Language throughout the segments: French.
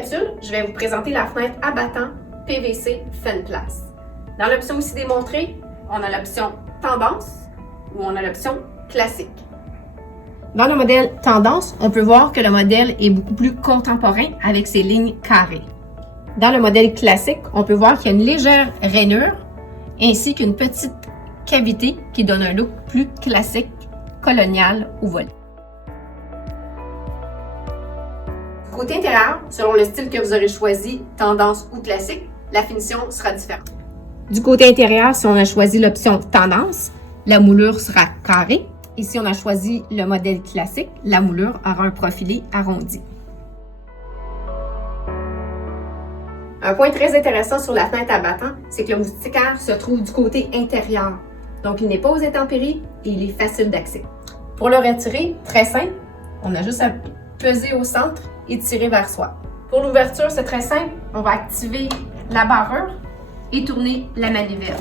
capsule, je vais vous présenter la fenêtre abattant PVC Fenplast. Dans l'option aussi démontrée, on a l'option tendance ou on a l'option classique. Dans le modèle tendance, on peut voir que le modèle est beaucoup plus contemporain avec ses lignes carrées. Dans le modèle classique, on peut voir qu'il y a une légère rainure ainsi qu'une petite cavité qui donne un look plus classique, colonial ou volet. Côté intérieur, selon le style que vous aurez choisi, tendance ou classique, la finition sera différente. Du côté intérieur, si on a choisi l'option tendance, la moulure sera carrée. Et si on a choisi le modèle classique, la moulure aura un profilé arrondi. Un point très intéressant sur la fenêtre abattant, c'est que le moustiquaire se trouve du côté intérieur. Donc, il n'est pas aux intempéries et il est facile d'accès. Pour le retirer, très simple, on a juste à peser au centre et tirer vers soi. Pour l'ouverture, c'est très simple. On va activer la barrure et tourner la manivelle.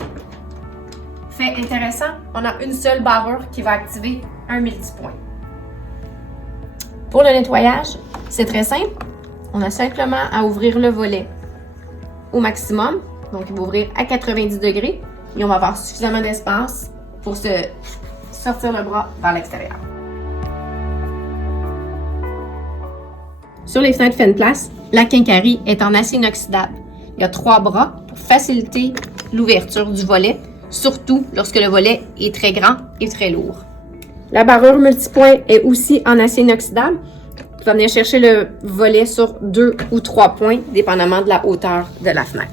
Fait intéressant, on a une seule barrure qui va activer un multipoint. Pour le nettoyage, c'est très simple. On a simplement à ouvrir le volet au maximum. Donc, il va ouvrir à 90 degrés et on va avoir suffisamment d'espace pour sortir le bras vers l'extérieur. Sur les fenêtres Fenplast, la quincaillerie est en acier inoxydable. Il y a 3 bras pour faciliter l'ouverture du volet, surtout lorsque le volet est très grand et très lourd. La barrure multipoint est aussi en acier inoxydable qui va venir chercher le volet sur 2 ou 3 points, dépendamment de la hauteur de la fenêtre.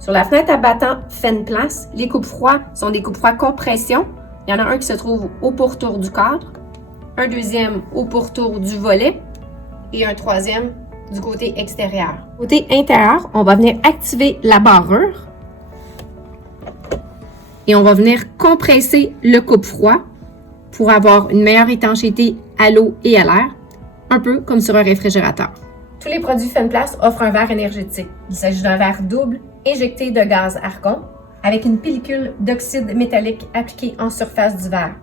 Sur la fenêtre abattant Fenplast, les coupe-froids sont des coupe-froids compression. Il y en a un qui se trouve au pourtour du cadre, un deuxième au pourtour du volet et un troisième du côté extérieur. Côté intérieur, on va venir activer la barrure et on va venir compresser le coupe-froid pour avoir une meilleure étanchéité à l'eau et à l'air, un peu comme sur un réfrigérateur. Tous les produits Fenplast offrent un verre énergétique. Il s'agit d'un verre double injecté de gaz argon avec une pellicule d'oxyde métallique appliquée en surface du verre,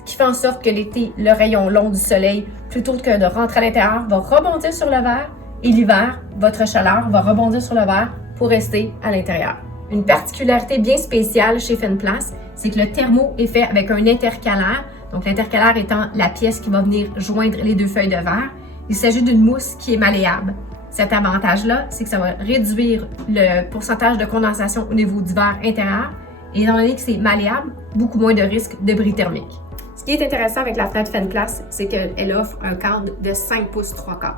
ce qui fait en sorte que l'été, le rayon long du soleil, plutôt que de rentrer à l'intérieur, va rebondir sur le verre et l'hiver, votre chaleur va rebondir sur le verre pour rester à l'intérieur. Une particularité bien spéciale chez Fenplast, c'est que le thermo est fait avec un intercalaire. Donc, l'intercalaire étant la pièce qui va venir joindre les 2 feuilles de verre. Il s'agit d'une mousse qui est malléable. Cet avantage-là, c'est que ça va réduire le pourcentage de condensation au niveau du verre intérieur. Et étant donné que c'est malléable, beaucoup moins de risque de bris thermique. Ce qui est intéressant avec la fenêtre Fenplast, c'est qu'elle offre un cadre de 5 pouces 3/4.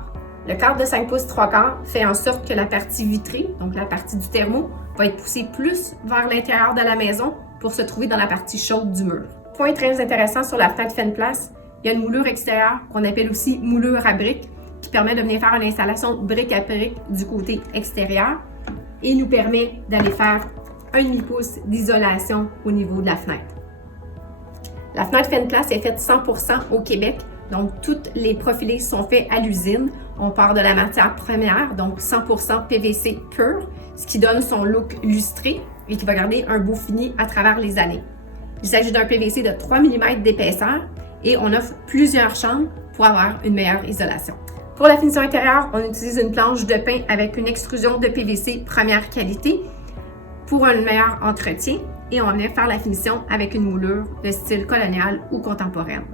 Le cadre de 5 pouces 3/4 fait en sorte que la partie vitrée, donc la partie du thermo, va être poussée plus vers l'intérieur de la maison pour se trouver dans la partie chaude du mur. Point très intéressant sur la fenêtre Fenplast, il y a une moulure extérieure qu'on appelle aussi moulure à briques qui permet de venir faire une installation brique à brique du côté extérieur et nous permet d'aller faire 1,5 pouce d'isolation au niveau de la fenêtre. La fenêtre Fenplast est faite 100% au Québec, donc tous les profilés sont faits à l'usine. On part de la matière première, donc 100% PVC pur, ce qui donne son look lustré et qui va garder un beau fini à travers les années. Il s'agit d'un PVC de 3 mm d'épaisseur et on offre plusieurs chambres pour avoir une meilleure isolation. Pour la finition intérieure, on utilise une planche de pin avec une extrusion de PVC première qualité pour un meilleur entretien et on va venir faire la finition avec une moulure de style colonial ou contemporaine.